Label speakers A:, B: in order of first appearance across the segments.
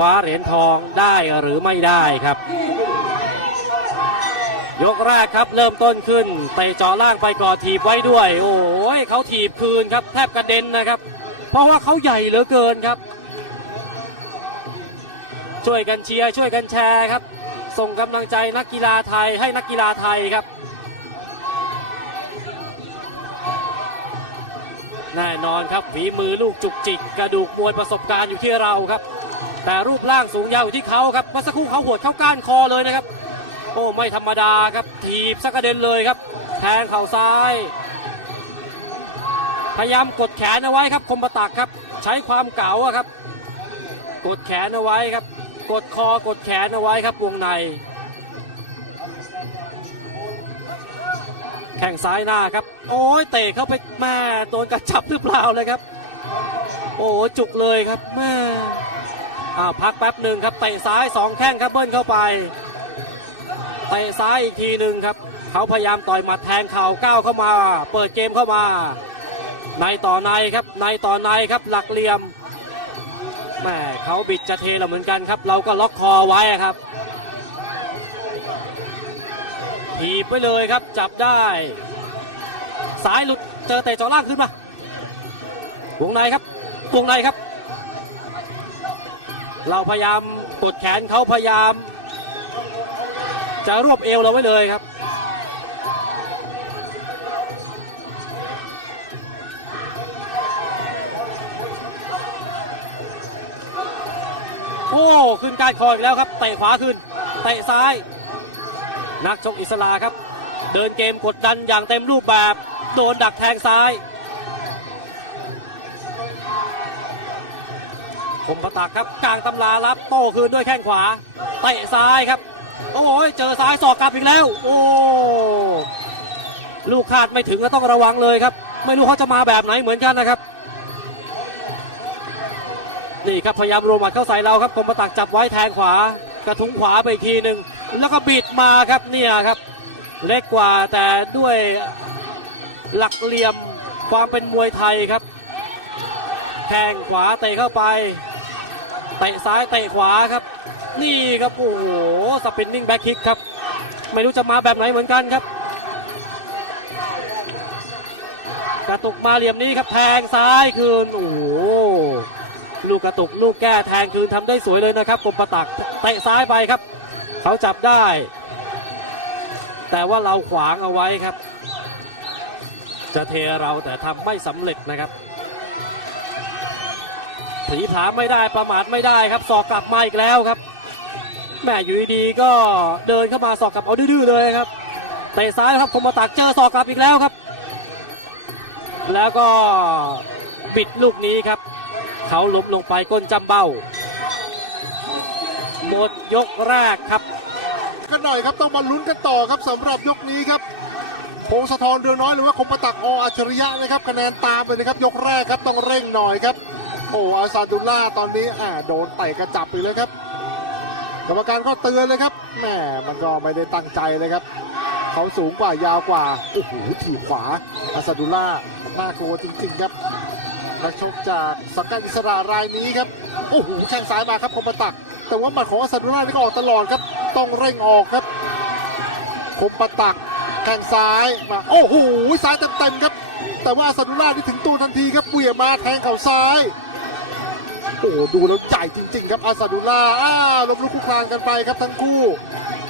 A: คว้าเหรียญทองได้หรือไม่ได้ครับ ยกแรกครับเริ่มต้นขึ้นเตะจาะล่างไปก่อนถีบไว้ด้วย โอ้ยเขาถีบคืนครับ แทบกระเด็นนะครับ เพราะว่าเขาใหญ่เหลือเกินครับ ช่วยกันเชียร์ช่วยกันแชร์ครับ ส่งกำลังใจนักกีฬาไทยให้นักกีฬาไทยครับแน่นอนครับฝีมือลูกจุกจิก กระดูกมวยประสบการณ์อยู่ที่เราครับ แต่รูปร่างสูงยาวอยู่ที่เขาครับเมื่อสักครู่เขาหัวเข้าก้านคอเลยนะครับ โอ้ไม่ธรรมดาครับถีบสักกระเด็นเลยครับ แทงเข่าซ้าย พยายามกดแขนเอาไว้ครับคมปะตักครับ ใช้ความเก๋าครับ กดแขนเอาไว้ครับ กดคอกดแขนเอาไว้ครับวงใน แข่งซ้ายหน้าครับ โอ้ยเตะเข้าไปแม่โดนกระจับหรือเปล่าเลยครับ โอ้จุกเลยครับแม่ อ้าวพักแป๊บหนึ่งครับเตะซ้ายสองแข้งครับเบิ้ลเข้าไปเตะซ้ายอีกทีหนึ่งครับ เขาพยายามต่อยหมัดแทงเข่าก้าวเข้ามา เปิดเกมเข้ามา ในต่อในครับในต่อในครับหลักเหลี่ยมแม่เขาบิดจะเทเราเหมือนกันครับ เราก็ล็อกคอไว้ครับถีบไปเลยครับจับได้สายหลุดเจอเตะจ่อล่างขึ้นมาวงในครับวงในครับ เราพยายามกดแขนเขาพยายาม จะรวบเอวเราไว้เลยครับ โอ้ขึ้นการคออีกแล้วครับเตะขวาขึ้นเตะซ้าย นักชกอิสระครับ เดินเกมกดดันอย่างเต็มรูปแบบ โดนดักแทงซ้าย คมประตักครับกลางตำรารับโต้คืนด้วยแข้งขวาเตะซ้ายครับ โอ้ยเจอซ้ายสอกกลับอีกแล้ว โอ้ลูกคาดไม่ถึงก็ต้องระวังเลยครับ ไม่รู้เขาจะมาแบบไหนเหมือนกันนะครับนี่ครับพยายามรวมหมัดเข้าใส่เราครับคมประตักจับไว้แทงขวากระทุ้งขวาไปอีกทีหนึ่งแล้วก็บิดมาครับเนี่ยครับ เล็กกว่าแต่ด้วยหลักเหลี่ยมความเป็นมวยไทยครับแทงขวาเตะเข้าไป เตะซ้ายเตะขวาครับ นี่ครับโอ้โหสปินนิ่งแบ็คคิกครับ ไม่รู้จะมาแบบไหนเหมือนกันครับ กระตุกมาเหลี่ยมนี้ครับแทงซ้ายคืน โอ้โหลูกกระตุกลูกแก้แทงคืนทำได้สวยเลยนะครับกรมประตักเตะซ้ายไปครับ เขาจับได้ แต่ว่าเราขวางเอาไว้ครับ จะเทเราแต่ทำไม่สำเร็จนะครับ ผีผามไม่ได้ประมาทไม่ได้ครับสอกกลับมาอีกแล้วครับแม่อยู่ดีๆก็เดินเข้ามาสอกกลับเอาดื้อๆเลยครับเตะซ้ายครับคมตักเจอสอกกลับอีกแล้วครับ แล้วก็ปิดลูกนี้ครับ เขาล้มลงไปก้นจำเบ้าหมดยกแรกครับ
B: กันหน่อยครับต้องมาลุ้นกันต่อครับสำหรับยกนี้ครับพงศธรเรืองน้อยหรือว่าคมประตักออัจฉริยะนะครับคะแนนตามไปนะครับยกแรกครับต้องเร่งหน่อยครับ โอ้อาซาดุล่าตอนนี้อ่าโดนเตะกระจับไปเลยครับ กรรมการก็เตือนเลยครับแหมมันก็ไม่ได้ตั้งใจเลยครับ เขาสูงกว่ายาวกว่าโอ้โหถีบขวาอาซาดุล่าน่ากลัวจริงๆครับนักชกจากสังกัดอิสระรายนี้ครับโอ้โหแข้งซ้ายมาครับคมปะตัก แต่ว่าหมัดของอาซาดุล่านี่ก็ออกตลอดครับต้องเร่งออกครับคมปะตักแข้งซ้ายมาโอ้โหซ้ายเต็มๆครับ แต่ว่าอาซาดุล่านี่ถึงตัวทันทีครับเบี่ยมาแทงเข่าซ้าย โอ้โหดูแล้วใจจริง ๆ ครับอาซาดุล่าอ้าวล้มลุกคลุกคลานกันไปครับทั้งคู่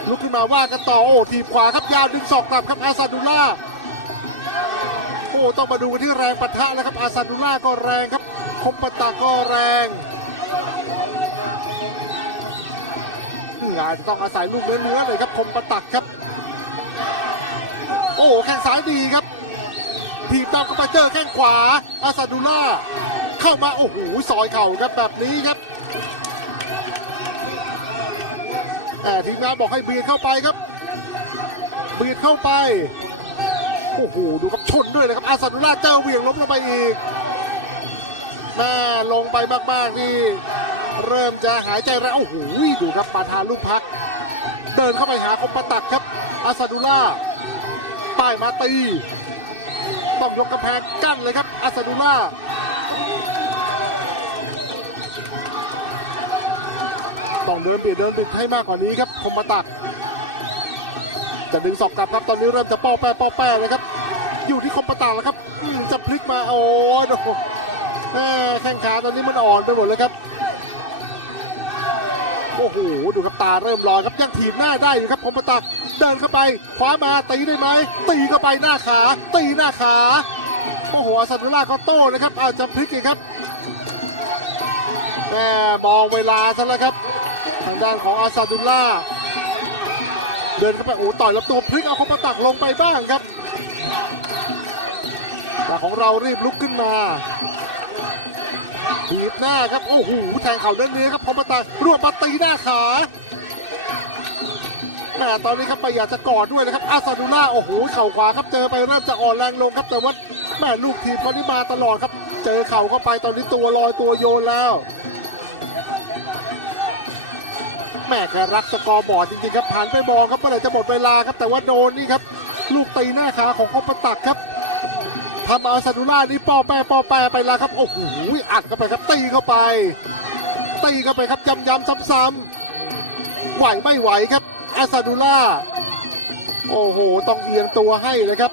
B: ลุกขึ้นมาว่ากันต่อโอ้ทีบขวาครับยาวดึงศอกกลับครับอาซาดุล่าโอ้ต้องมาดูกันที่แรงปะทะแล้วครับอาซาดุล่าก็แรงครับคมปะตักก็แรงงานจะต้องอาศัยลูกเนื้อๆเลยครับคมปะตักครับ โอ้แข้งซ้ายดีครับ ทีบตามเข้าไปเจอแข้งขวาอาซาดูล่า เข้ามาโอ้โหซอยเข่าครับแบบนี้ครับแต่ทีมงานบอกให้เบียดเข้าไปครับ เบียดเข้าไปโอ้โหดูครับชนด้วยนะครับอาซาดูล่าเจ้าเวียงล้มลงไปอีกแม่ลงไปมากๆนี่เริ่มจะหายใจแล้วโอ้โหดูครับปาทาลูกพัก เดินเข้าไปหาคมปตักครับอาซาดูล่าป้ายมาตี ต้องยกกระแพงกั้นเลยครับอาซาดูล่า ต้องเดินเบียดเดินบิดให้มากกว่านี้ครับคมประตักจะดึงศอกกลับครับตอนนี้เริ่มจะป้อแป้ป้อแป้เลยครับ อยู่ที่คมปตักแล้วครับจะพลิกมาโอ้ยแม่แข้งขาตอนนี้มันอ่อนไปหมดเลยครับโอ้โหดูครับตาเริ่มลอยครับยังถีบหน้าได้อยู่ครับคมปตักเดินเข้าไปคว้ามาตีได้ไหมตีเข้าไปหน้าขา ตีหน้าขา โอ้โหซาดุล่าก็โต้นะครับอาจจะพลิกอีกครับแม่มองเวลาซะแล้วครับทางด้านของอาซาดุล่าเดินเข้าไปโอ้ต่อยลำตัวพลิกเอาคมประตักลงไปบ้างครับแต่ของเรารีบลุกขึ้นมาบีบหน้าครับโอ้โหแทงเข่าเนื้อครับคมประตักรวบมาตีหน้าขาแม่ตอนนี้ครับไปอยากจะกอดด้วยนะครับอาซาดุลล่าโอ้โหเข่าขวาครับเจอไปเริ่มจะอ่อนแรงลงครับแต่ว่า แม่ลูกทีมเขานี่มาตลอดครับ เจอเข่าเข้าไปตอนนี้ตัวลอยตัวโยนแล้วแม่แค่รักสกอร์บอร์ดจริงๆครับผ่านไปมองครับเมื่อไหร่จะหมดเวลาครับ แต่ว่าโดนนี่ครับ ลูกตีหน้าขาของคอปตักครับทำเอาซาดูล่านี่ปอแปะป้อแปะไปแล้วครับโอ้โหอัดเข้าไปครับตีเข้าไป ตีเข้าไปครับย้ำย้ำซ้ำๆไหวไม่ไหวครับอาซาดูล่าโอ้โหต้องเอียงตัวให้เลยครับ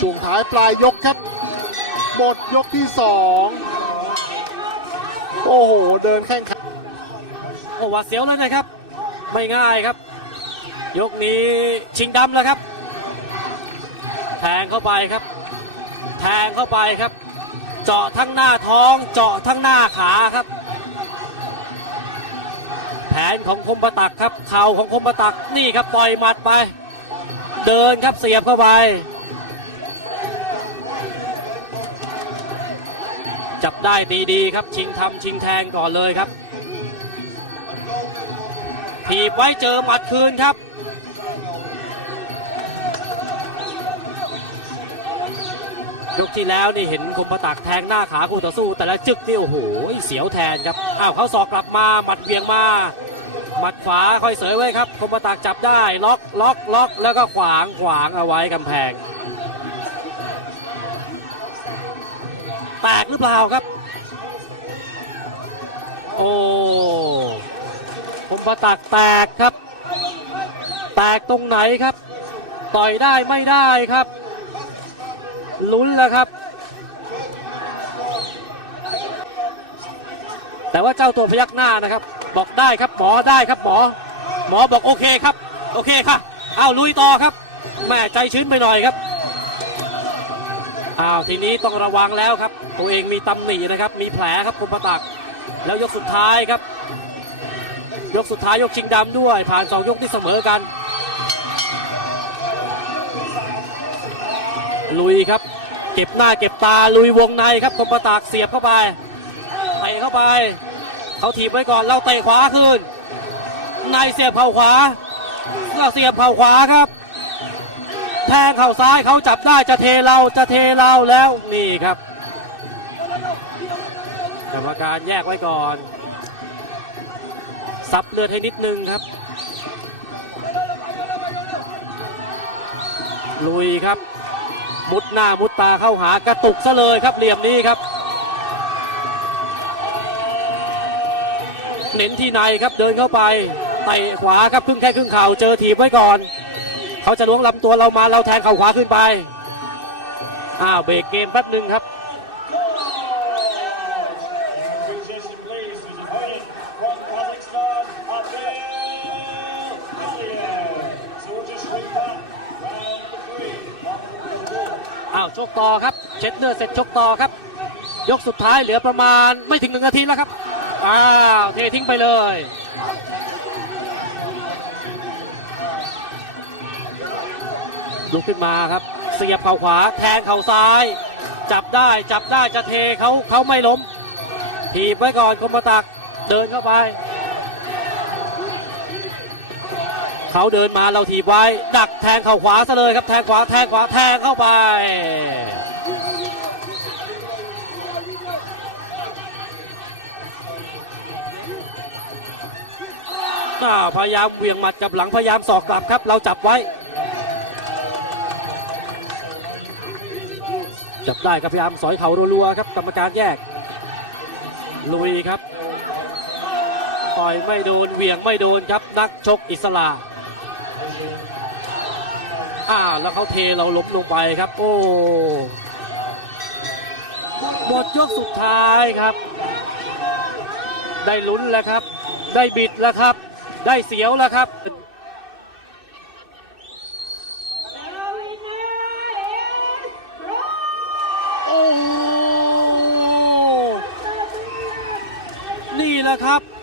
B: ช่วงท้ายปลายยกครับ หมดยกที่สองโอ้โห เดินแข้งขา
A: โอ้หวาดเสียวแล้วนะครับ ไม่ง่ายครับ ยกนี้ชิงดำแล้วครับ แทงเข้าไปครับ แทงเข้าไปครับ เจาะทั้งหน้าท้อง เจาะทั้งหน้าขาครับ แผนของคมประตักครับ เข่าของคมประตักนี่ครับปล่อยหมัดไป เดินครับเสียบเข้าไป จับได้ดีดีๆครับ ชิงทำชิงแทงก่อนเลยครับถีบไว้เจอหมัดคืนครับ ยกที่แล้วนี่เห็นคมประตักแทงหน้าขาคู่ต่อสู้ แต่ละจึกนี่โอ้โหเสียวแทนครับอ้าวเขาสอกกลับมาหมัดเวียงมาหมัดขวาค่อยเสยไว้ครับ คมประตักจับได้ล็อกล็อกล็อกแล้วก็ขวางขวางเอาไว้กำแพง แตกหรือเปล่าครับ โอ้คมประตักแตกครับ แตกตรงไหนครับ ต่อยได้ไม่ได้ครับ ลุ้นแล้วครับ แต่ว่าเจ้าตัวพยักหน้านะครับ บอกได้ครับหมอได้ครับหมอ หมอบอกโอเคครับ โอเคค่ะ เอาลุยต่อครับแม่ใจชื้นไปหน่อยครับ อ้าวทีนี้ต้องระวังแล้วครับ ตัวเองมีตำหนินะครับ มีแผลครับคมประตัก แล้วยกสุดท้ายครับ ยกสุดท้ายยกชิงดำด้วย ผ่านสองยกที่เสมอกัน ลุยครับ เก็บหน้าเก็บตาลุยวงในครับคมประตากเสียบเข้าไปเตะเข้าไป เขาถีบไว้ก่อนเราเตะขวาคืนในเสียบเข่าขวาเราเสียบเข่าขวาครับ แทงเข่าซ้ายเขาจับได้จะเทเราจะเทเราแล้วนี่ครับกรรมการแยกไว้ก่อน ซับเลือดให้นิดนึงครับ ลุยครับ มุดหน้ามุดตาเข้าหากระตุกซะเลยครับเหลี่ยมนี้ครับ เน้นที่ในครับเดินเข้าไปเตะขวาครับครึ่งแค่ครึ่งเข่าเจอถีบไว้ก่อน เขาจะล้วงลำตัวเรามาเราแทงเข่าขวาขึ้นไปอ้าวเบรกเกมแป๊บหนึ่งครับอ้าวชกต่อครับเช็ดเลือดเสร็จชกต่อครับ ยกสุดท้ายเหลือประมาณไม่ถึงหนึ่งนาทีแล้วครับอ้าวเททิ้งไปเลย ลุกขึ้นมาครับ เสียบเข่าขวา แทงเข่าซ้าย จับได้จับได้จะเทเขาเขาไม่ล้มถีบไว้ก่อนกรมตักเดินเข้าไป เขาเดินมาเราถีบไว้ ดักแทงเข่าขวาซะเลยครับแทงขวาแทงขวาแทงเข้าไปพยายามเหวี่ยงหมัดกับหลังพยายามสอกกลับครับ เราจับไว้ จับได้ครับพยายามสอยเข่ารัวๆครับกรรมการแยก ลุยครับต่อยไม่โดนเหวี่ยงไม่โดนครับนักชกอิสระอ้าวแล้วเขาเทเราล้มลงไปครับ โอ้หมดยกสุดท้ายครับ ได้ลุ้นแล้วครับ ได้บิดแล้วครับ ได้เสียวแล้วครับ โอ้โห นะครับ